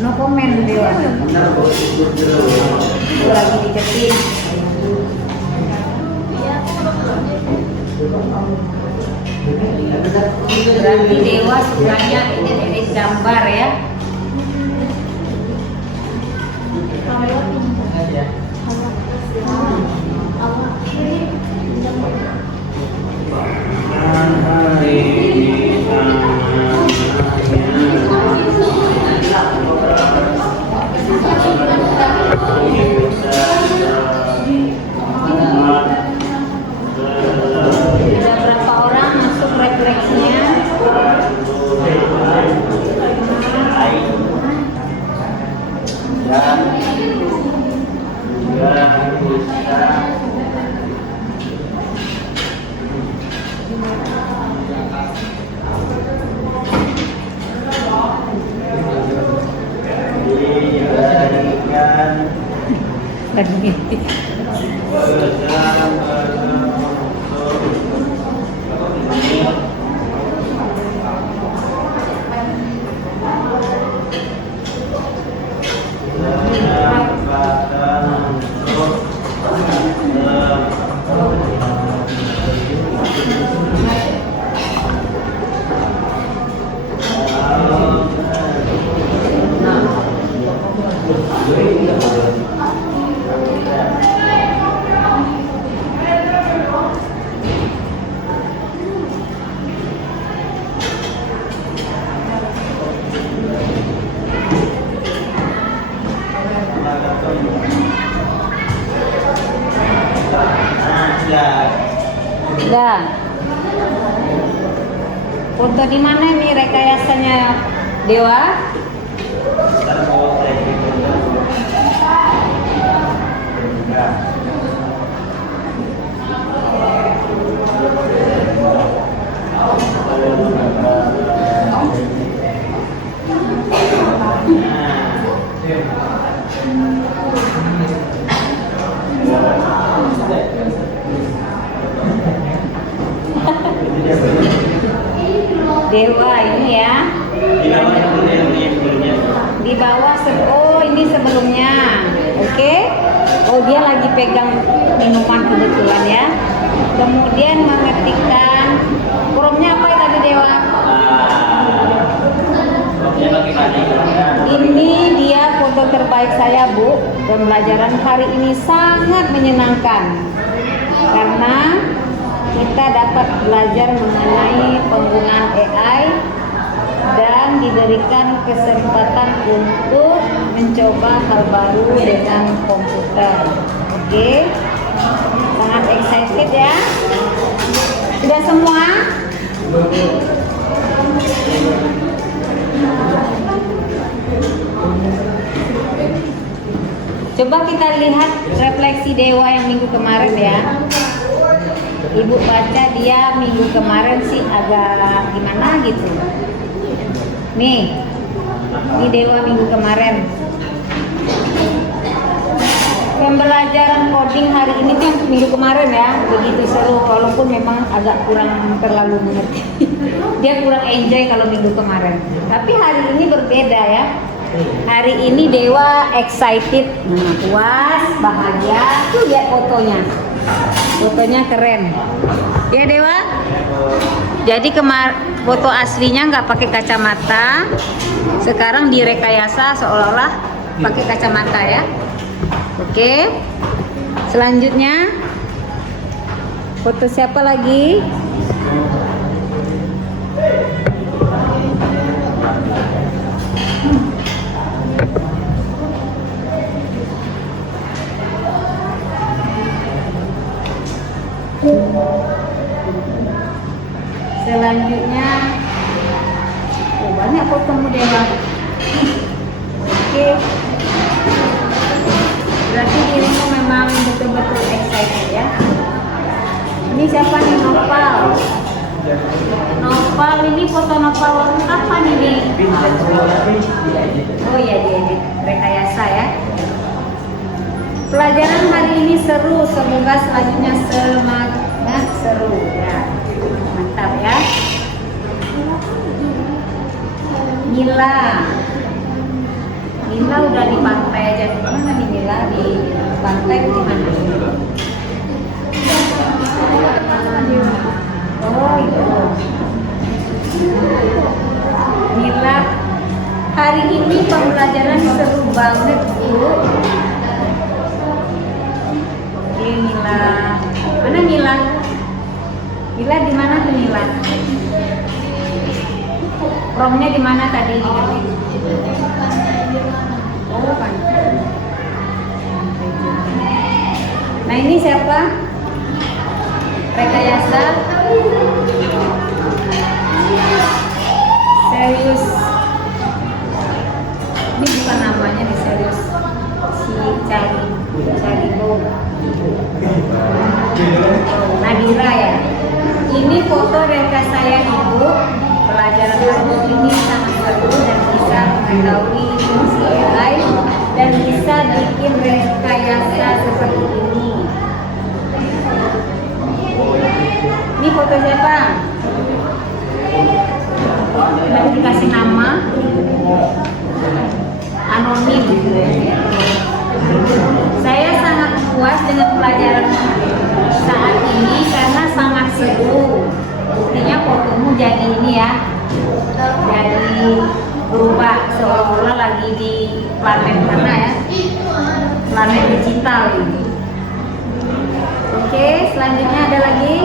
No comment Dewa. Lagi diketik. Berarti Dewa sukanya edit gambar ya. Sudah berapa orang masuk refleksinya? bukan mimpi. Udah. Foto di mana nih rekayasanya Dewa? Dewa ini ya. Di bawah oh ini sebelumnya. Oke. Oh dia lagi pegang minuman kebetulan ya. Kemudian mengetikkan forumnya apa ya tadi Dewa? Ini dia foto terbaik saya Bu. Pembelajaran hari ini sangat menyenangkan karena kita dapat belajar mengenai penggunaan AI dan diberikan kesempatan untuk mencoba hal baru dengan komputer. Oke, sangat excited ya. Sudah semua? Coba kita lihat refleksi Dewa yang minggu kemarin ya. Ibu baca dia minggu kemarin sih agak gimana gitu. Nih, ini Dewa minggu kemarin. Pembelajaran coding hari ini kan minggu kemarin ya, begitu seru walaupun memang agak kurang terlalu mengerti. Dia kurang enjoy kalau minggu kemarin. Tapi hari ini berbeda ya. Hari ini Dewa excited, puas, bahagia. Tuh lihat fotonya. Fotonya keren. Ya Dewa. Jadi foto aslinya nggak pakai kacamata. Sekarang direkayasa seolah-olah pakai kacamata ya. Oke. Selanjutnya foto siapa lagi? Selanjutnya banyak fotomu Dewa. Oke. Berarti dirimu memang betul-betul excited ya. Ini siapa nih? Nopal. Nopal ini foto Nopal waktu kapan ini? Oh iya diedit rekayasa ya. Pelajaran hari ini seru, semoga selanjutnya semangat seru ya. Mantap ya. Mila. Mila udah di pantai aja. Di mana nih Mila? Di pantai di mana? Oh itu. Mila, hari ini pembelajaran seru banget Bu. Oke Mila. Mana Mila? Mila di mana tuh Mila? Romnya di mana tadi? Oh kan. Nah ini siapa? Rekayasa. Serius. Ini bukan namanya nih serius. Si Caribo. Nadira ya. Ini foto reka saya Ibu. Pelajaran hari ini sangat seru dan bisa mengetahui fungsi AI dan bisa bikin rekayasa seperti ini. Ini foto siapa? Nanti dikasih nama anonim. Saya sangat puas dengan pelajaran saat ini karena sangat seru. Buktinya fotomu jadi ini ya, jadi berubah seolah-olah lagi di planet mana ya, planet digital ini. Oke, selanjutnya ada lagi.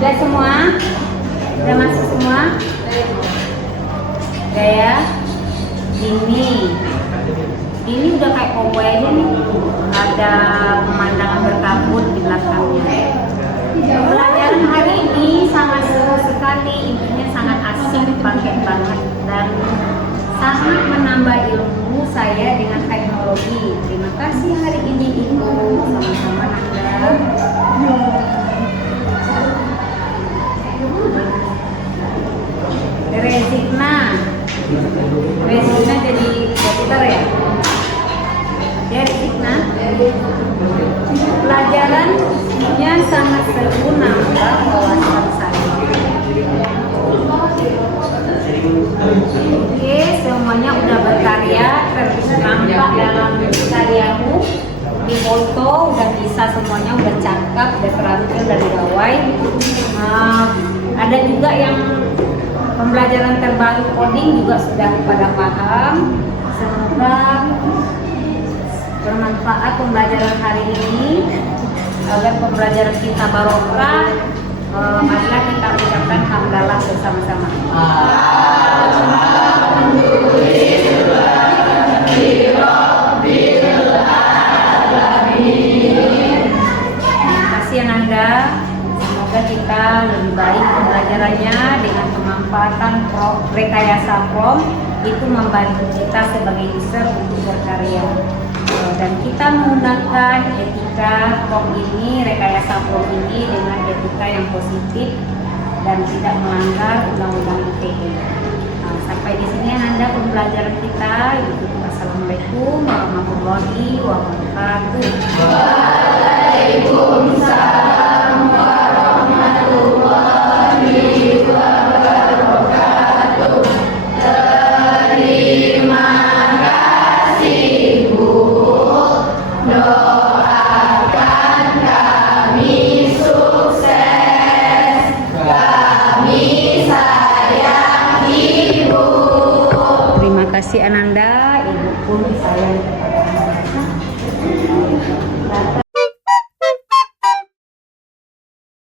Udah semua? Udah masuk semua? Udah ya? Ini udah kayak cowboy aja nih. Ada pemandangan berkabut di belakangnya. Pelajaran hari ini sangat seru sekali, intinya sangat asik, pakai banget, dan sangat menambah ilmu saya dengan teknologi. Terima kasih hari ini Ibu, sama-sama Nanda. Rezikna jadi dokter ya? Ya Rezikna. Pelajarannya sangat seru, nambah wawasan saya. Oke, semuanya udah berkarya, nampak dalam karyamu. Di foto udah bisa semuanya, udah cakep, udah terampil dari gawai. Ada juga yang pembelajaran terbaru coding juga sudah pada paham. Semoga bermanfaat pembelajaran hari ini, agar pembelajaran kita barokah. Marilah kita ucapkan hamdalah bersama-sama. Terima kasih Ananda. Semoga kita lebih baik pembelajarannya dengan pemanfaatan rekayasa prompt, itu membantu kita sebagai user untuk berkarya. Dan kita menggunakan etika prompt ini, rekayasa prompt ini dengan etika yang positif dan tidak melanggar undang-undang ITE. Sampai di sini Ananda pembelajaran kita. Assalamualaikum warahmatullahi wabarakatuh. Waalaikumsalam warahmatullahi wabarakatuh. Terima kasih Bu, doakan kami sukses, kami sayang Ibu. Terima kasih Ananda, Ibu pun sayang.